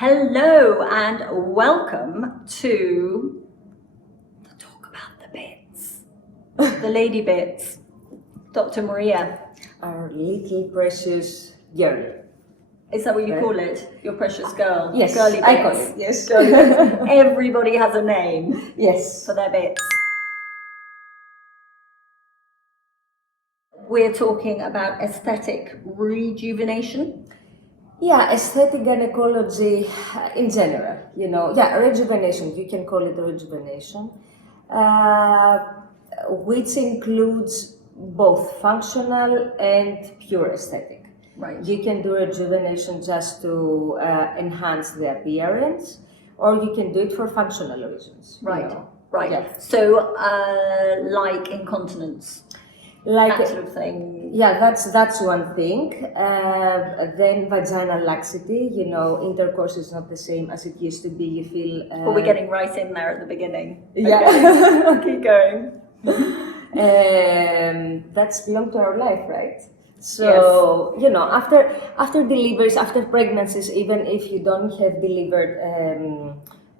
Hello and welcome to the Talk About the Bits, the lady bits. Dr. Maria. Our little precious girl. Is that what you call it? Your precious girl? Yes, Girly bits. I call it, yes. Girly bits. Everybody has a name Yes. for their bits. We're talking about aesthetic rejuvenation. Yeah, aesthetic gynaecology in general, rejuvenation, you can call it rejuvenation, which includes both functional and pure aesthetic. Right. You can do rejuvenation just to enhance the appearance, or you can do it for functional reasons. Right, right. Yeah. So, like incontinence. That sort of thing. Yeah, that's one thing. Then vaginal laxity, intercourse is not the same as it used to be. You feel. But we're getting right in there at the beginning. Yeah. Okay. Keep going. That's belong to our life, right? So, yes. After deliveries, after pregnancies, even if you don't have delivered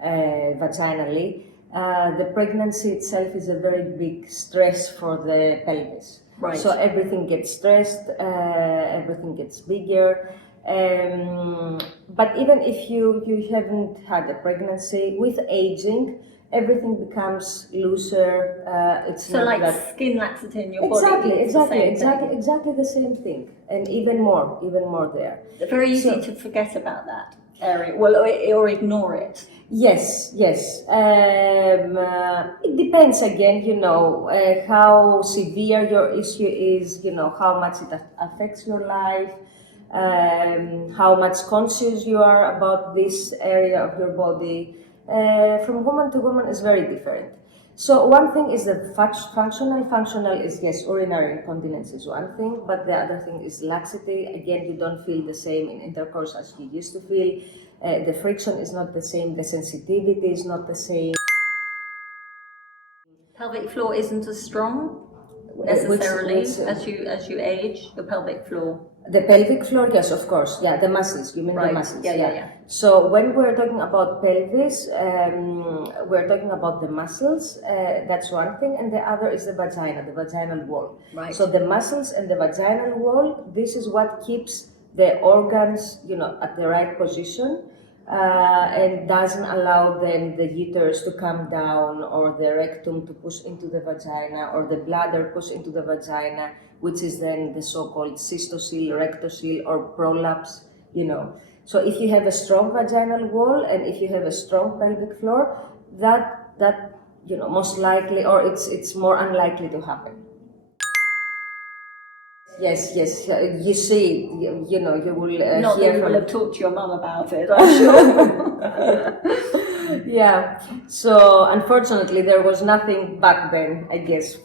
vaginally, the pregnancy itself is a very big stress for the pelvis. Right. So everything gets stressed, everything gets bigger. But even if you haven't had a pregnancy, with aging, everything becomes looser. It's so not like that... skin laxity in your body. Exactly the same thing, and even more there. It's very easy to forget about that area, or ignore it. Yes. It depends again, how severe your issue is, how much it affects your life, how much conscious you are about this area of your body. From woman to woman is very different. So one thing is the functional. Functional is, yes, urinary incontinence is one thing, but the other thing is laxity. Again, you don't feel the same in intercourse as you used to feel. The friction is not the same, the sensitivity is not the same. Pelvic floor isn't as strong necessarily as you age. The pelvic floor. The pelvic floor, yes, of course. Yeah, the muscles. You mean right. The muscles? Yeah. So when we're talking about pelvis, we're talking about the muscles. That's one thing, and the other is the vagina, the vaginal wall. Right. So the muscles and the vaginal wall. This is what keeps the organs, at the right position. And doesn't allow then the uterus to come down, or the rectum to push into the vagina, or the bladder push into the vagina, which is then the so-called cystocele, rectocele, or prolapse, So if you have a strong vaginal wall and if you have a strong pelvic floor, that most likely, or it's more unlikely to happen. Yes. You see, you will Not hear that you from... will have talked to your mum about it, I'm sure. Yeah. So unfortunately, there was nothing back then, I guess,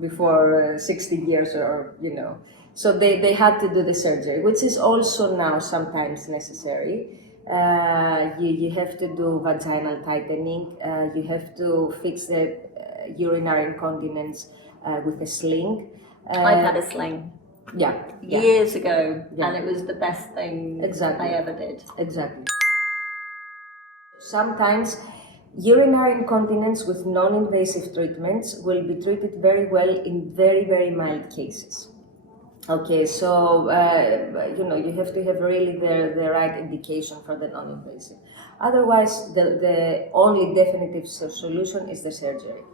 before 60 years or. So they had to do the surgery, which is also now sometimes necessary. You have to do vaginal tightening. You have to fix the urinary incontinence with a sling. I've had a sling. Yeah. Years ago, and it was the best thing I ever did. Exactly. Sometimes urinary incontinence with non-invasive treatments will be treated very well in very, very mild cases. Okay, so you have to have really the right indication for the non-invasive. Otherwise, the only definitive solution is the surgery.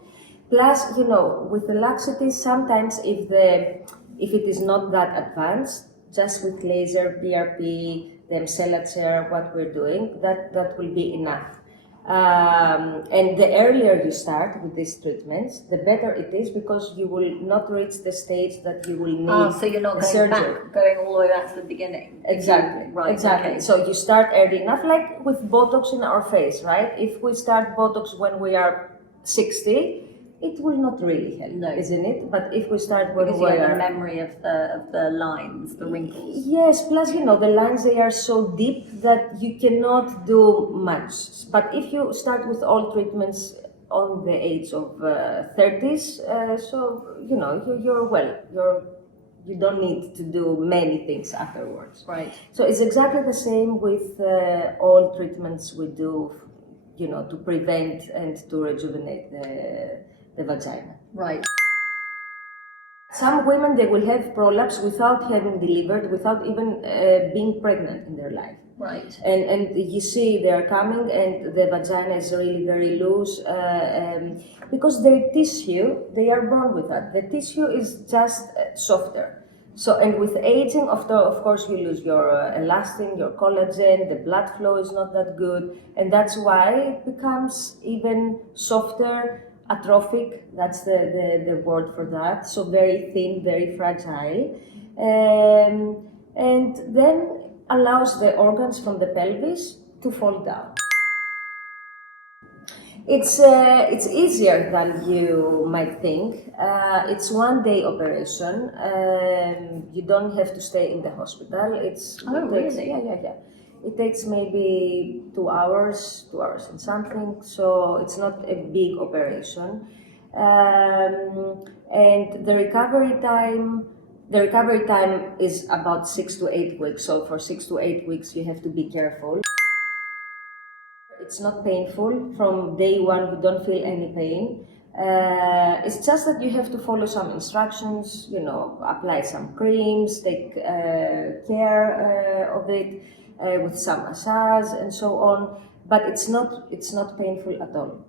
Plus, with the laxity, sometimes if it is not that advanced, just with laser, PRP, the Cellacer, what we're doing, that will be enough. And the earlier you start with these treatments, the better it is, because you will not reach the stage that you will need. So you're not going all the way back to the beginning. Exactly. Right. Exactly. Okay. So you start early enough, like with Botox in our face, right? If we start Botox when we are 60, it will not really help, isn't it? But if we start when we have the memory of the lines, the wrinkles. Yes, plus the lines, they are so deep that you cannot do much. But if you start with all treatments on the age of 30s, so you're well, you're You don't need to do many things afterwards. Right. So it's exactly the same with all treatments we do, to prevent and to rejuvenate the vagina. Right. Some women, they will have prolapse without having delivered, without even being pregnant in their life. Right. And you see they're coming and the vagina is really very loose because their tissue, they are born with that. The tissue is just softer. So, and with aging, of course, you lose your elastin, your collagen, the blood flow is not that good, and that's why it becomes even softer, atrophic, that's the word for that, so very thin, very fragile. And then allows the organs from the pelvis to fall down. It's easier than you might think. It's 1 day operation. You don't have to stay in the hospital. Really? Yeah. It takes maybe 2 hours and something. So it's not a big operation. And the recovery time is about 6 to 8 weeks. So for 6 to 8 weeks, you have to be careful. It's not painful. From day one, you don't feel any pain. It's just that you have to follow some instructions, apply some creams, take care of it with some massage and so on. But it's not painful at all.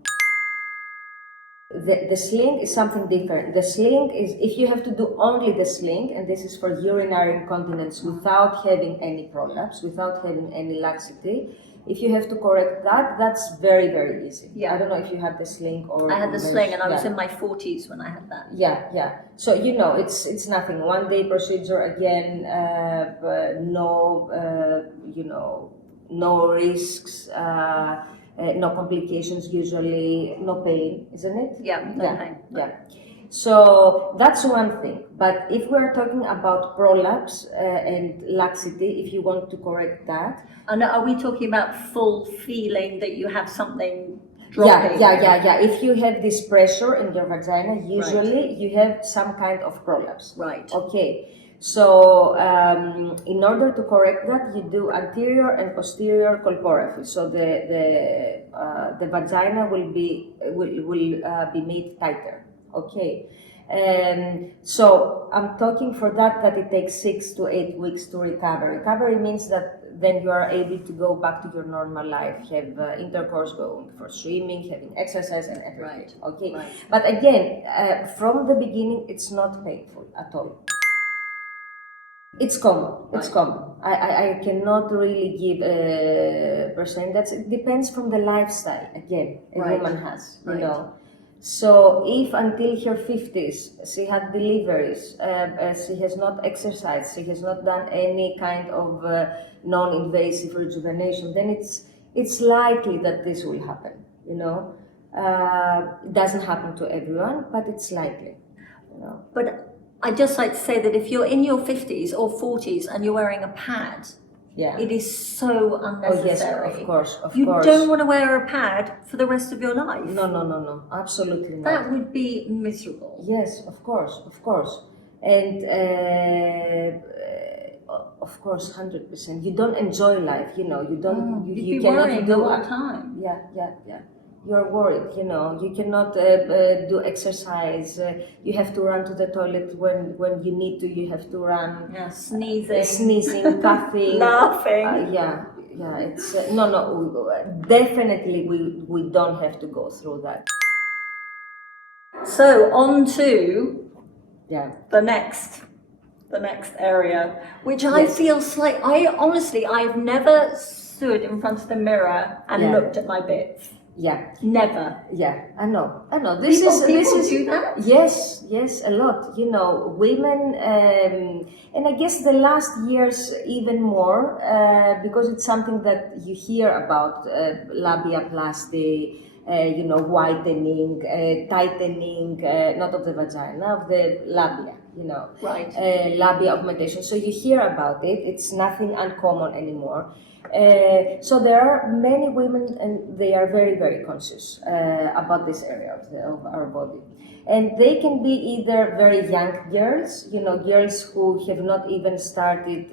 The sling is something different. The sling is, if you have to do only the sling, and this is for urinary incontinence without having any prolapse, without having any laxity, if you have to correct that, that's very, very easy. Yeah. I don't know if you had the sling or... I had the sling and I was in my 40s when I had that. Yeah. So, it's nothing. 1 day procedure again, no risks, no complications usually, no pain, isn't it? Yeah, no pain. Yeah. So that's one thing. But if we're talking about prolapse and laxity, if you want to correct that. And are we talking about full feeling that you have something dropping? Yeah. If you have this pressure in your vagina, usually you have some kind of prolapse. Right. Okay. So in order to correct that, you do anterior and posterior colporrhaphy. So the vagina will be made tighter. Okay. So I'm talking for that it takes 6 to 8 weeks to recover. Recovery means that then you are able to go back to your normal life, have intercourse, going for swimming, having exercise and everything. Right. Okay. Right. But again, from the beginning, it's not painful at all. It's common. It's common. I cannot really give a percentage. It depends from the lifestyle. Again, a woman has, So if until her 50s she had deliveries, she has not exercised, she has not done any kind of non-invasive rejuvenation, then it's likely that this will happen. It doesn't happen to everyone, but it's likely. But I'd just like to say that if you're in your 50s or 40s and you're wearing a pad, it is so unnecessary. Oh, yes, of course. You don't want to wear a pad for the rest of your life. No, absolutely not. That would be miserable. Yes, of course. And of course, 100%. You don't enjoy life, you don't. You'd You be cannot worrying do the whole time. Yeah. You're worried, you cannot do exercise. You have to run to the toilet when you need to. You have to run. Yeah, sneezing, coughing, laughing. Yeah. It's no. Definitely, we don't have to go through that. So on to the next area, which I feel I've never stood in front of the mirror and looked at my bits. Yeah. Never. Yeah, I know. People do that? Yes, a lot. Women, and I guess the last years even more, because it's something that you hear about, labiaplasty, whitening, tightening, not of the vagina, of the labia, Right. labia augmentation. So you hear about it, it's nothing uncommon anymore. So there are many women, and they are very, very conscious about this area of our body. And they can be either very young girls, girls who have not even started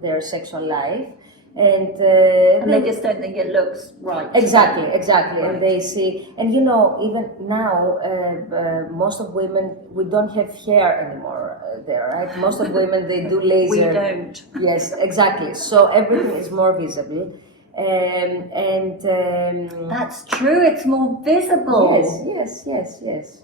their sexual life, and they just don't think it looks right. Exactly. Right. And they see, and even now, most of women, we don't have hair anymore there, right? Most of women, they do laser. We don't. Yes, exactly. So everything is more visible. That's true, it's more visible. Yes.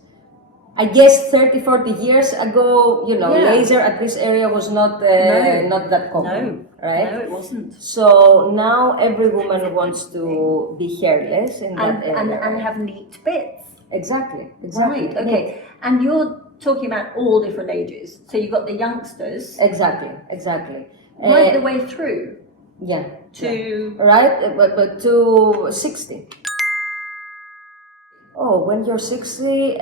I guess 30, 40 years ago, laser at this area was not that common, right? No, it wasn't. So now every woman wants to be hairless in that area. And have neat bits. Exactly. Right, okay. Neat. And you're talking about all different ages. So you've got the youngsters. Exactly. Right the way through. Yeah. To... Yeah. Right, but to 60. Oh, when you're 60,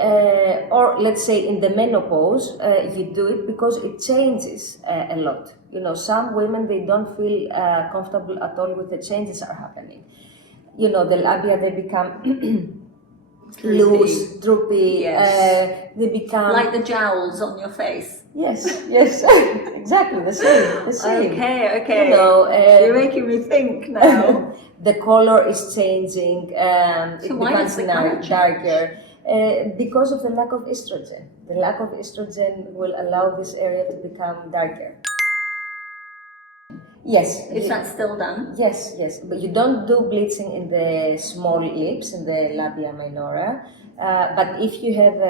or let's say in the menopause, you do it because it changes a lot. Some women, they don't feel comfortable at all with the changes are happening. The labia, they become loose, droopy. Yes. They become like the jowls on your face. Yes, exactly the same. Okay. You're making me think now. The color is changing. So it why becomes does the color darker because of the lack of estrogen. The lack of estrogen will allow this area to become darker. Yes. Is that still done? Yes, but you don't do bleaching in the small lips, in the labia minora. But if you have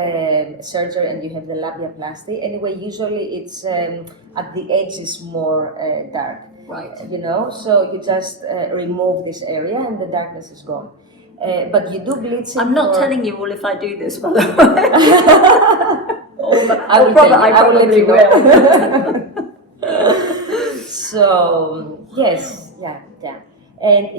surgery and you have the labiaplasty, anyway, usually it's at the edges more dark. Right. So you just remove this area and the darkness is gone. But you do bleaching. I'm not telling you all if I do this, by the way. I probably will. So, yes, yeah. And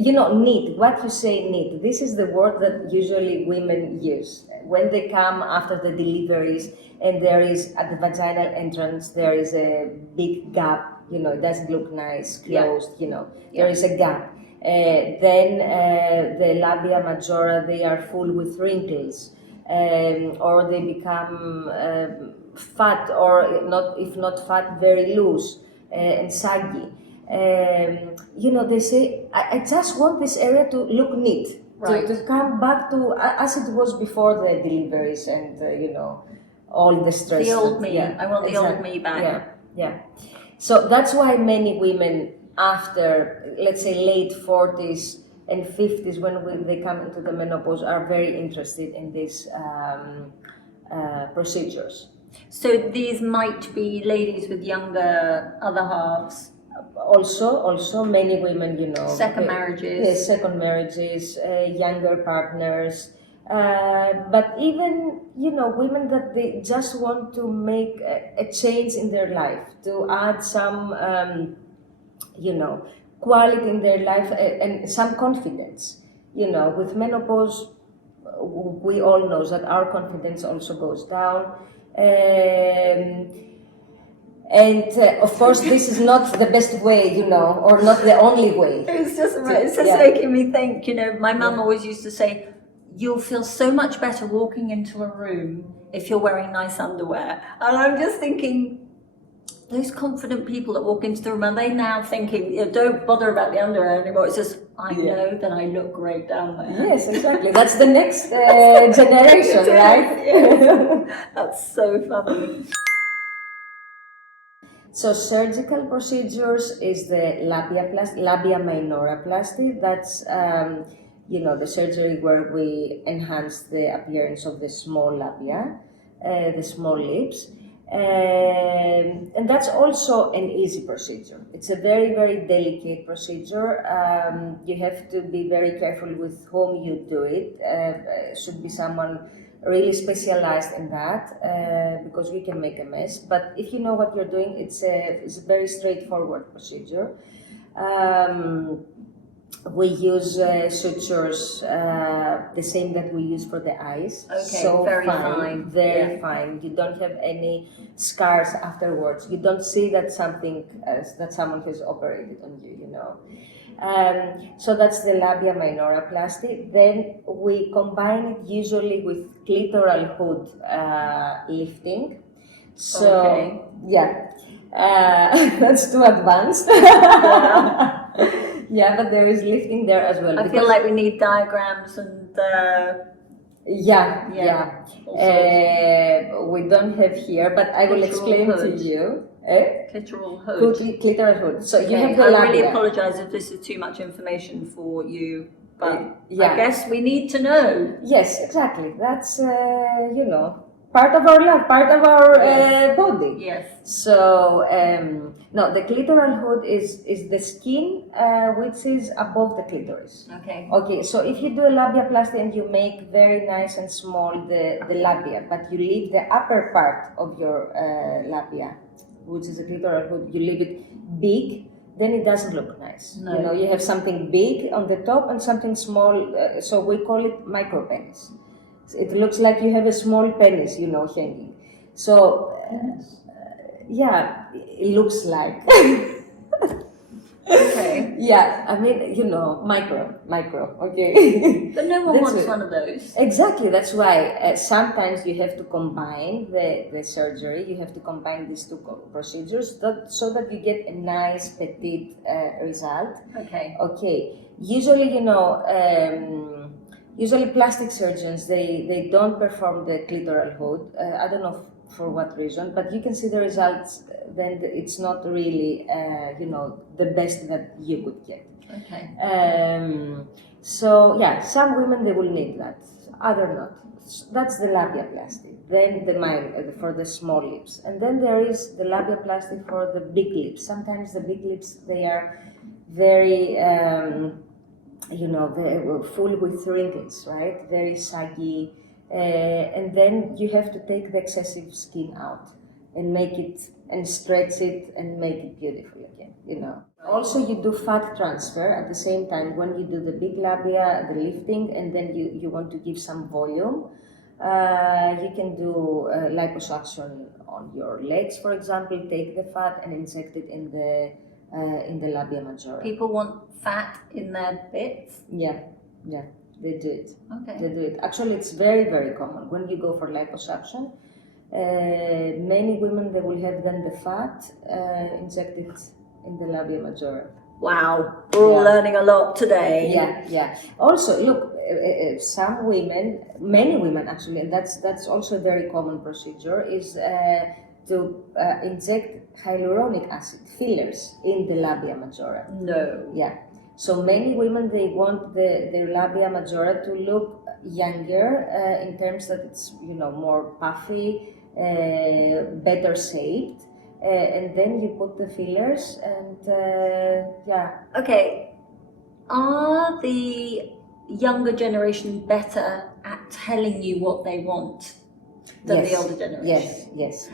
neat, what you say neat, this is the word that usually women use. When they come after the deliveries and there is, at the vaginal entrance, there is a big gap, it doesn't look nice, closed, there is a gap. Then the labia majora, they are full with wrinkles, or they become fat, or not, if not fat, very loose and saggy. They say, I just want this area to look neat, right. to come back to as it was before the deliveries and, all the stress. The old me. Yeah, I want the old me back. Yeah. So that's why many women after, let's say, late 40s and 50s, when they come into the menopause, are very interested in these procedures. So these might be ladies with younger other halves. Also many women, second marriages. Yes, second marriages, younger partners, but even women that they just want to make a change in their life, to add some quality in their life and some confidence. With menopause, we all know that our confidence also goes down. And of course, this is not the best way, or not the only way. It's just making me think, my mum always used to say, you'll feel so much better walking into a room if you're wearing nice underwear. And I'm just thinking, those confident people that walk into the room, are they now thinking, don't bother about the underwear anymore? It's just, I know that I look great down there. Yes, exactly. That's the next generation, right? Yes. That's so funny. So surgical procedures is the labia minoroplasty. That's the surgery where we enhance the appearance of the small labia, the small lips, and that's also an easy procedure. It's a very, very delicate procedure. You have to be very careful with whom you do it. It should be someone really specialized in that, because we can make a mess. But if you know what you're doing, it's a very straightforward procedure. We use sutures the same that we use for the eyes. Okay, so very fine. very Yeah. fine. You don't have any scars afterwards. You don't see that something that someone has operated on you. You know. So that's the labia minoroplasty. Then we combine it usually with clitoral hood lifting. So Okay. yeah, that's too advanced. Yeah. Yeah, but there is lifting there as well. I feel like we need diagrams and yeah. all sorts. We don't have here, but I will Clitoral explain to hood. you. Clitoral Hood, hood. clitoral hood. So you Okay, have the I really labia. apologise if this is too much information for you, but Yeah. I guess we need to know. Yes, exactly. That's part of our life, part of our Yes. body. Yes. So no, the clitoral hood is the skin which is above the clitoris. Okay. Okay, so if you do a labiaplasty and you make very nice and small the labia, but you leave the upper part of your labia, which is the clitoral hood, you leave it big, then it doesn't look nice. No. You know, you have something big on the top and something small, so we call it micro penis. It looks like you have a small penis, you know, hanging. So, yeah, it looks like. Okay. Yeah, I mean, you know, micro, okay. But no one That's wants it. one of those. Exactly, that's why sometimes you have to combine the surgery, you have to combine these two procedures so that you get a nice petite result. Okay. Okay, usually, usually plastic surgeons, they don't perform the clitoral hood. I don't know for what reason, but you can see the results, then it's not really, the best that you could get. Okay. So yeah, some women they will need that, other not. That's the labiaplasty. Then for the small lips, and then there is the labiaplasty for the big lips. Sometimes the big lips they are very, they're full with wrinkles, right? Very saggy, and then you have to take the excessive skin out and make it and stretch it and make it beautiful again. You know. Also, you do fat transfer at the same time when you do the big labia, the lifting, and then you want to give some volume. You can do liposuction on your legs, for example. Take the fat and inject it in the labia majora. People want fat in their bits? Yeah, they do it. Okay. They do it. Actually, it's very, very common when you go for liposuction. Many women they will have then the fat injected in the labia majora. Wow, we're all learning a lot today. Yeah. Also, look, some women, many women actually, and that's also a very common procedure, is to inject hyaluronic acid fillers in the labia majora. No. Yeah. So many women they want their labia majora to look younger in terms that it's more puffy, better shaped. And then you put the fillers and Okay, are the younger generation better at telling you what they want than the older generation? Yes.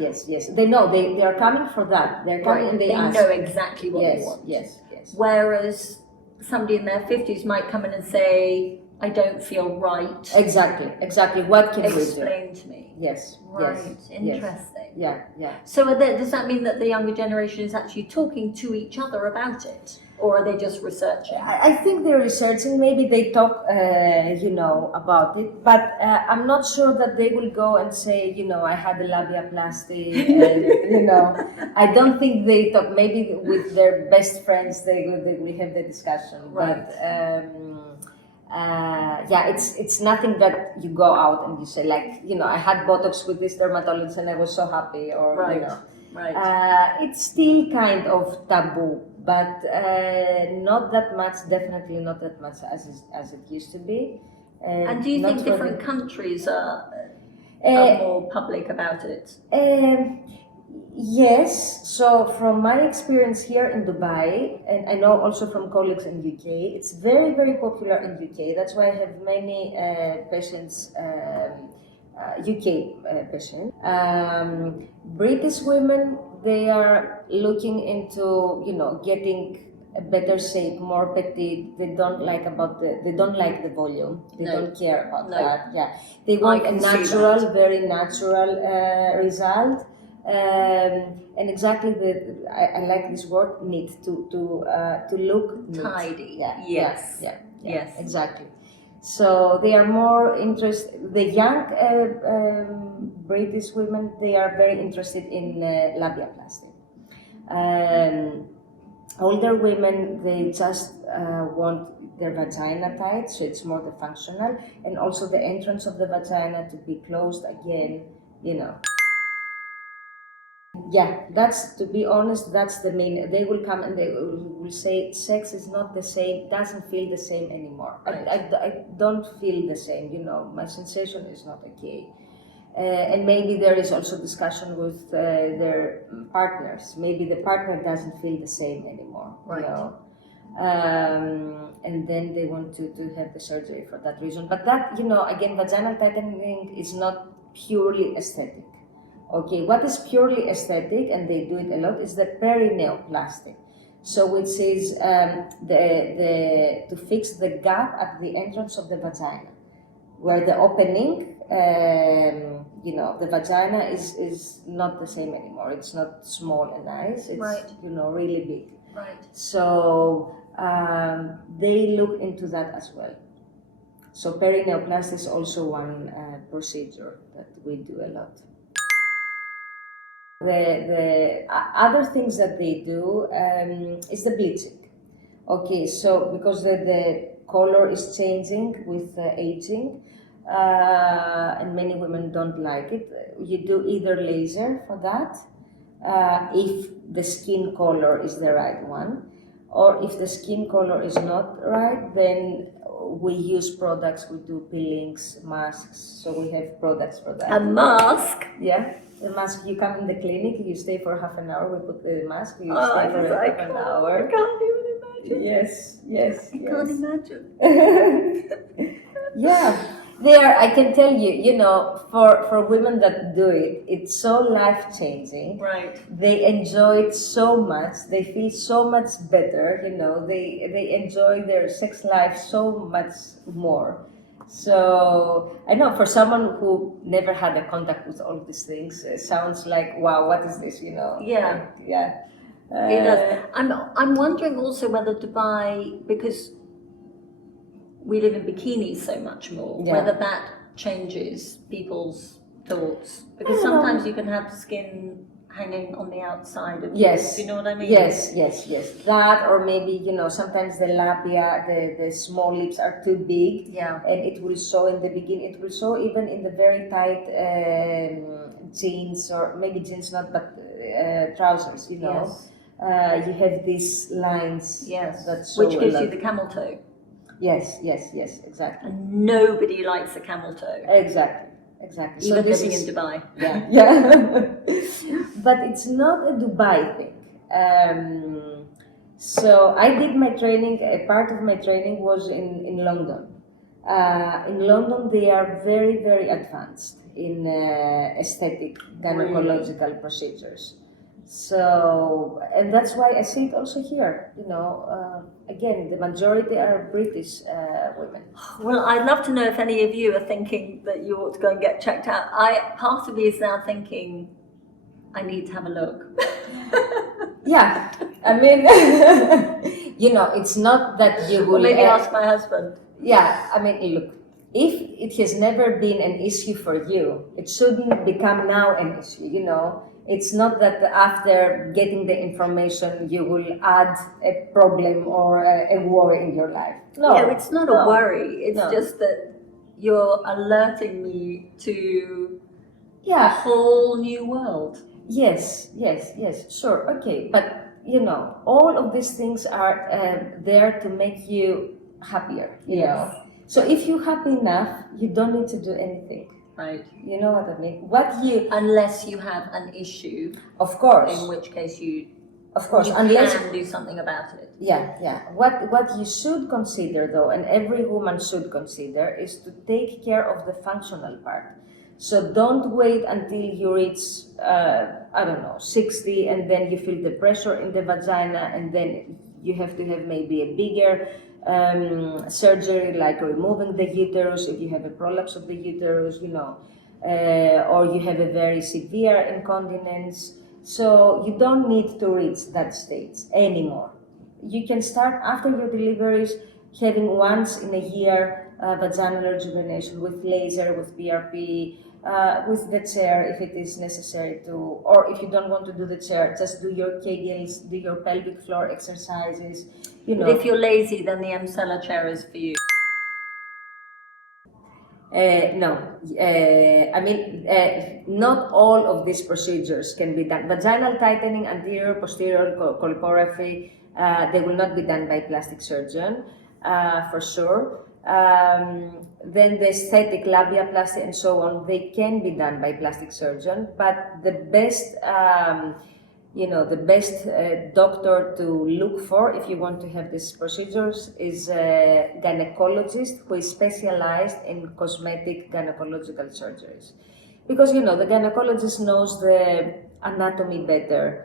They know, they are coming for that. They're coming and they ask. Know exactly what they want. Yes. Whereas somebody in their 50s might come in and say, I don't feel right. Exactly. What can we do? Explain to me. Yes. Right. Interesting. Yeah. So does that mean that the younger generation is actually talking to each other about it? Or are they just researching? I think they're researching. Maybe they talk, about it. But I'm not sure that they will go and say, I had a labiaplasty. And, I don't think they talk. Maybe with their best friends they will have the discussion. Right. But it's nothing that you go out and you say like, I had Botox with this dermatologist and I was so happy, or Right. It's still kind of taboo, but not that much. Definitely not that much as it used to be. And do you think different countries are more public about it? Yes. So from my experience here in Dubai, and I know also from colleagues in UK, it's very, very popular in UK. That's why I have many patients, UK patients. British women, they are looking into, getting a better shape, more petite. They don't like the volume. They No. don't care about No. that. Yeah, they want a can see natural, that. very natural result. And exactly I like this word, neat, to look neat. Tidy. Yeah. Yes. Yeah. Yes. Exactly. So they are more interested. The young British women, they are very interested in labiaplasty. Older women, they just want their vagina tight, so it's more the functional, and also the entrance of the vagina to be closed again, you know. Yeah, that's, to be honest, that's the main. They will come and they will say sex is not the same, doesn't feel the same anymore. Right. I don't feel the same, you know, my sensation is not okay. And maybe there is also discussion with their partners. Maybe the partner doesn't feel the same anymore, Right. you know. And then they want to have the surgery for that reason. But that, you know, again, vaginal tightening is not purely aesthetic. Okay, what is purely aesthetic, and they do it a lot, is the perineoplasty. So which is to fix the gap at the entrance of the vagina, where the opening, you know, the vagina is not the same anymore. It's not small and nice. It's, Right. you know, really big. Right. So they look into that as well. So perineoplasty is also one procedure that we do a lot. The other things that they do is the bleaching. Okay, so because the color is changing with aging, and many women don't like it, you do either laser for that, if the skin color is the right one, or if the skin color is not right, then we use products, we do peelings, masks, so we have products for that. A mask? Yeah, the mask, you come in the clinic, you stay for half an hour, we put the mask, you Oh, stay for I half an hour. can't even imagine. Yes. I can't imagine. Yeah, there I can tell you, you know, for women that do it, it's so life-changing. Right. They enjoy it so much, they feel so much better, you know, they enjoy their sex life so much more. So I know for someone who never had a contact with all these things, it sounds like, wow, what is this, you know? Yeah. Yeah. It does. I'm wondering also whether to buy, because we live in bikinis so much more, Yeah. whether that changes people's thoughts. Because sometimes you can have skin hanging on the outside of Yes. Do you know what I mean? Yes. That, or maybe, you know, sometimes the labia, the small lips are too big. Yeah. And it will show in the beginning. It will show even in the very tight jeans, or maybe jeans not, but trousers, you know. Yes. You have these lines. Yes. That show Which gives a you lot. the camel toe. Yes, exactly. And nobody likes a camel toe. Exactly. Even living in Dubai. Yeah. But it's not a Dubai thing. So I did my training, a part of my training was in London. In London, they are very, very advanced in aesthetic gynecological procedures. So, and that's why I see it also here, you know, again, the majority are British women. Well, I'd love to know if any of you are thinking that you ought to go and get checked out. Part of me is now thinking, I need to have a look. Yeah, I mean, you know, it's not that you will... Or maybe ask my husband. Yeah, I mean, look, if it has never been an issue for you, it shouldn't become now an issue, you know. It's not that after getting the information you will add a problem or a worry in your life. No. Yeah, it's not a worry. It's just that you're alerting me to a whole new world. Yes, sure, okay. But, you know, all of these things are there to make you happier, you know. So if you're happy enough, you don't need to do anything. Right. You know what I mean? Unless you have an issue. Of course. In which case you unless can do something about it. Yeah. What you should consider though, and every woman should consider, is to take care of the functional part. So don't wait until you reach, 60, and then you feel the pressure in the vagina, and then you have to have maybe a bigger surgery, like removing the uterus if you have a prolapse of the uterus, or you have a very severe incontinence. So you don't need to reach that stage anymore. You can start after your deliveries having once in a year vaginal rejuvenation with laser, with PRP, with the chair if it is necessary to, or if you don't want to do the chair, just do your Kegels, do your pelvic floor exercises, But if you're lazy, then the Emsella chair is for you. No, not all of these procedures can be done. Vaginal tightening, anterior, posterior, colporrhaphy, they will not be done by plastic surgeon, for sure. Then the aesthetic labiaplasty and so on, they can be done by plastic surgeon, but the best doctor to look for if you want to have these procedures is a gynecologist who is specialized in cosmetic gynecological surgeries. Because, the gynecologist knows the anatomy better,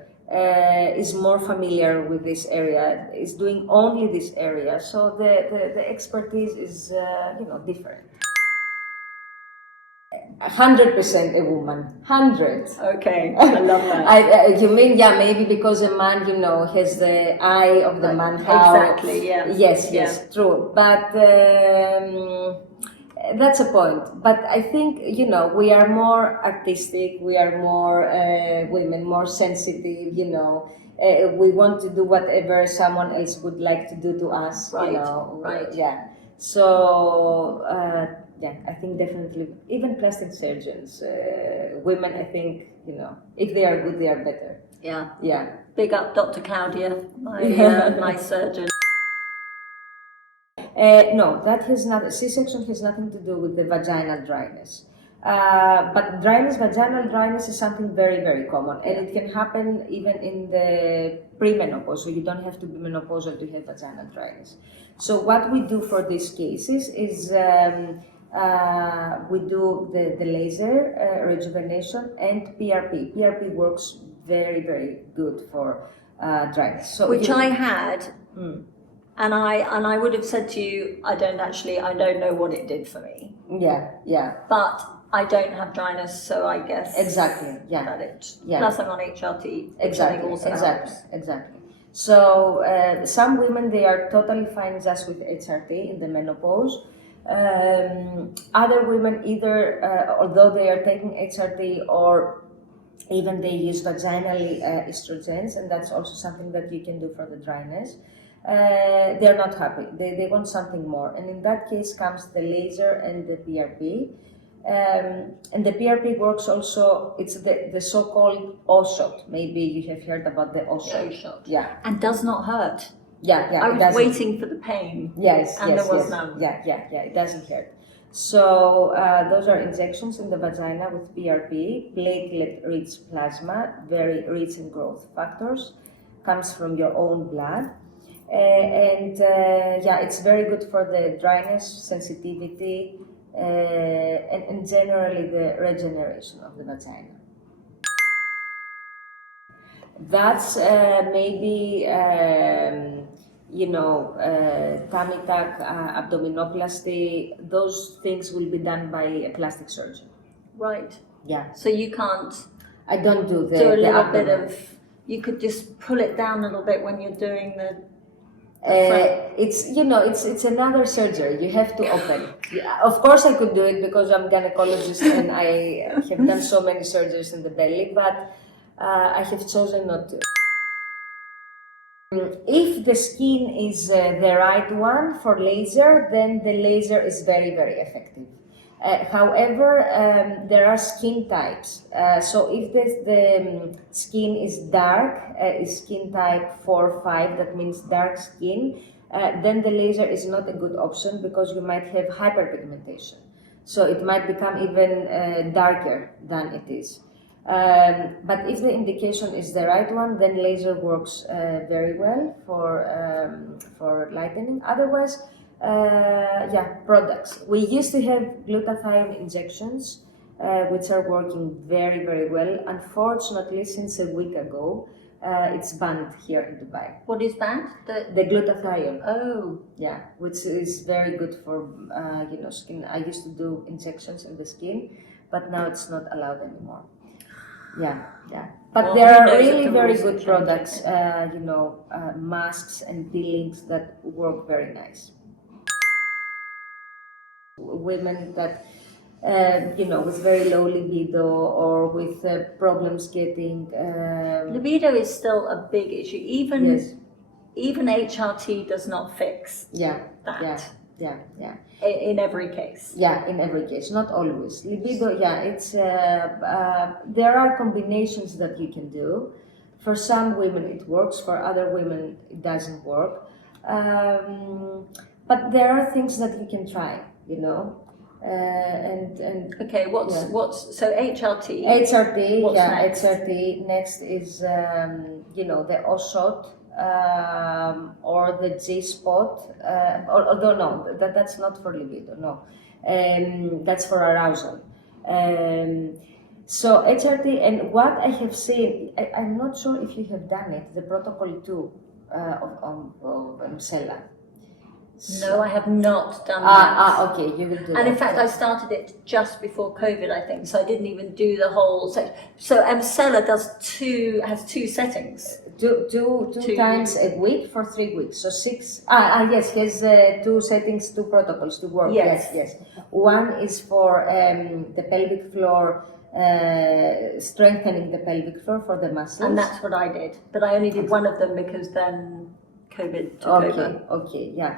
is more familiar with this area, is doing only this area, so the expertise is, different. 100% a woman. 100. Okay, I love that. You mean, maybe because a man, has the eye of the man. Exactly, yeah. Yes, true. But that's a point. But I think, we are more artistic, we are more women, more sensitive, we want to do whatever someone else would like to do to us, Right. Yeah. So, I think definitely, even plastic surgeons, women, I think, if they are good, they are better. Yeah. Yeah. Big up Dr. Claudia, my surgeon. No, that has not. C-section has nothing to do with the vaginal dryness. But vaginal dryness is something very, very common, and it can happen even in the premenopause. So you don't have to be menopausal to have vaginal dryness. So what we do for these cases is we do the laser rejuvenation and PRP. PRP works very, very good for dryness. So which I had. And I would have said to you, I don't know what it did for me. Yeah. But I don't have dryness, so I guess exactly. Yeah. That it. Yeah. Plus, I'm on HRT, which I think also helps. Exactly. So some women, they are totally fine just with HRT in the menopause. Other women, either although they are taking HRT or even they use vaginally estrogens, and that's also something that you can do for the dryness. They're not happy. They want something more, and in that case comes the laser and the PRP. And the PRP works also. It's the so-called O-shot. Maybe you have heard about the O-shot. O-shot. Yeah. And does not hurt. Yeah. I was waiting for the pain. Yes. And there was none. Yeah. It doesn't hurt. So those are injections in the vagina with PRP, platelet-rich plasma, very rich in growth factors, comes from your own blood. It's very good for the dryness, sensitivity, and generally the regeneration of the vagina. That's maybe, tummy tuck, abdominoplasty, those things will be done by a plastic surgeon. Right. Yeah. So you can't. I don't do the do a little abdomen. bit of. You could just pull it down a little bit when you're doing the. It's another surgery. You have to open. Yeah, of course, I could do it because I'm gynecologist and I have done so many surgeries in the belly, but I have chosen not to. If the skin is the right one for laser, then the laser is very, very effective. However, there are skin types. So if the skin is dark, is skin type 4 or 5, that means dark skin, then the laser is not a good option because you might have hyperpigmentation. So it might become even darker than it is. But if the indication is the right one, then laser works very well for lightening. Otherwise, products. We used to have glutathione injections, which are working very, very well. Unfortunately, since a week ago, It's banned here in Dubai. What is banned? The glutathione. Oh, Yeah, which is very good for skin. I used to do injections in the skin, but now it's not allowed anymore. Yeah, yeah. But Well, there who are knows if really the very rules are good changing. products, masks and peelings that work very nice. Women that with very low libido or with problems getting Libido is still a big issue. yes. Even HRT does not fix Yeah, that yeah. in every case. Yeah, in every case, not always. Libido, yeah, it's there are combinations that you can do. For some women it works, for other women it doesn't work. But there are things that you can try, and Okay, what's so HRT? HRT, What's yeah, next? HRT. Next is the OSOT or the G spot. Although no, that's not for libido. No, that's for arousal. So HRT, and what I have seen, I'm not sure if you have done it. The protocol 2 of Msela. No, I have not done that. Okay, you will do And that. in fact, I started it just before COVID, I think, so I didn't even do the whole section. So Msela has two settings. Two times a week for 3 weeks, so 6. Yes, he has 2 settings, 2 protocols to work. Yes. One is for the pelvic floor, strengthening the pelvic floor for the muscles. And that's what I did, but I only did one of them because then COVID took over. Okay, yeah.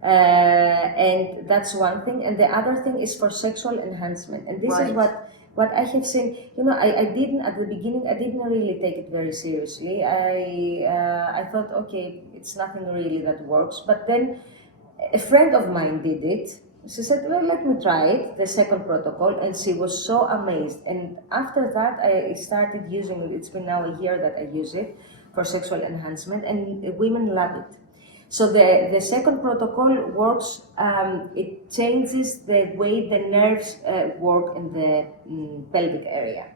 And that's one thing, and the other thing is for sexual enhancement, and this is what I have seen. I didn't at the beginning. I didn't really take it very seriously. I thought, okay, it's nothing really that works. But then a friend of mine did it. She said, well, let me try it, the second protocol, and she was so amazed. And after that, I started using it. It's been now a year that I use it for sexual enhancement, and women love it. So the second protocol works, it changes the way the nerves work in the pelvic area,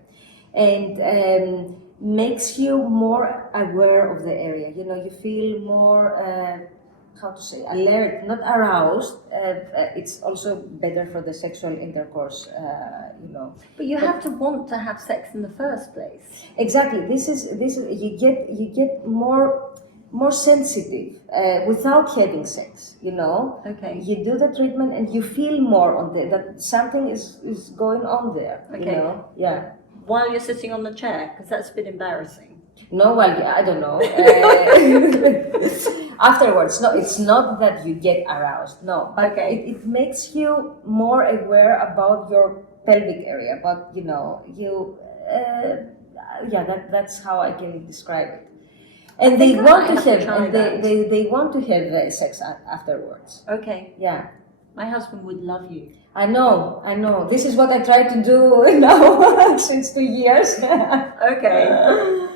and makes you more aware of the area. You feel more, alert, not aroused. It's also better for the sexual intercourse, But you have to want to have sex in the first place. Exactly. This is you get more sensitive without having sex, Okay. You do the treatment and you feel more on that something is going on there, Okay. Yeah. While you're sitting on the chair, because that's a bit embarrassing. No, well, I don't know. Afterwards, no, it's not that you get aroused, no, but Okay. it makes you more aware about your pelvic area, about, that's how I can describe it. And they want to have, they want to have sex afterwards. Okay. Yeah. My husband would love you. I know. This is what I try to do now since 2 years. Okay.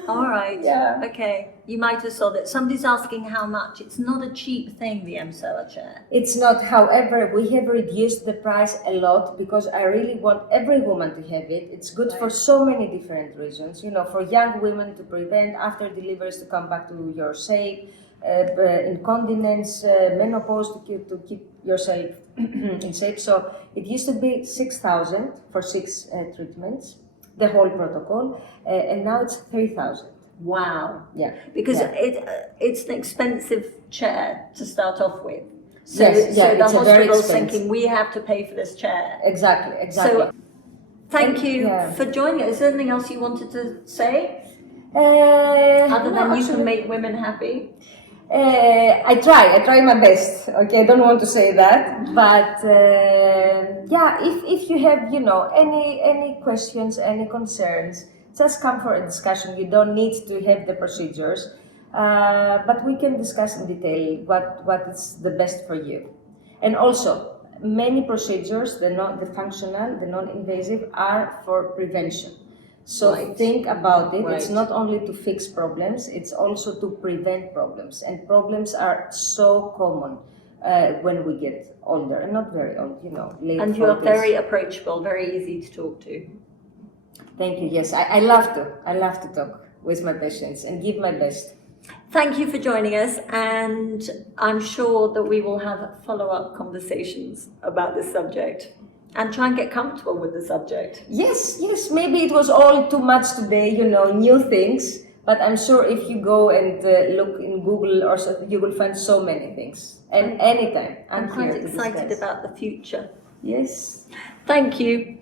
All right. Yeah. Okay. You might have saw that. Somebody's asking how much. It's not a cheap thing, the Msela chair. It's not. However, we have reduced the price a lot because I really want every woman to have it. It's good for so many different reasons. For young women to prevent after deliveries to come back to your shape, incontinence, menopause to keep yourself in shape. So it used to be 6,000 for 6 treatments, the whole protocol, and now it's 3,000. Wow. Yeah. Because it's an expensive chair to start off with. So, Yes, yeah, so the it's a very hospital's expensive. thinking we have to pay for this chair. Exactly. So thank you Yeah. for joining us. Is there anything else you wanted to say? Other than you can make women happy? I try my best. Okay, I don't want to say that, but if you have any questions, any concerns, just come for a discussion. You don't need to have the procedures, but we can discuss in detail what is the best for you. And also, many procedures, the functional, the non-invasive, are for prevention. So think about it. It's not only to fix problems, it's also to prevent problems. And problems are so common when we get older, and not very old, late 40s. And you are very approachable, very easy to talk to. Thank you. Yes, I love to. I love to talk. with my patients and give my best. Thank you for joining us, and I'm sure that we will have follow-up conversations about this subject and try and get comfortable with the subject. Yes, maybe it was all too much today, new things, but I'm sure if you go and look in Google or so, you will find so many things. And anytime, I'm quite here to excited discuss. about the future. Yes. Thank you.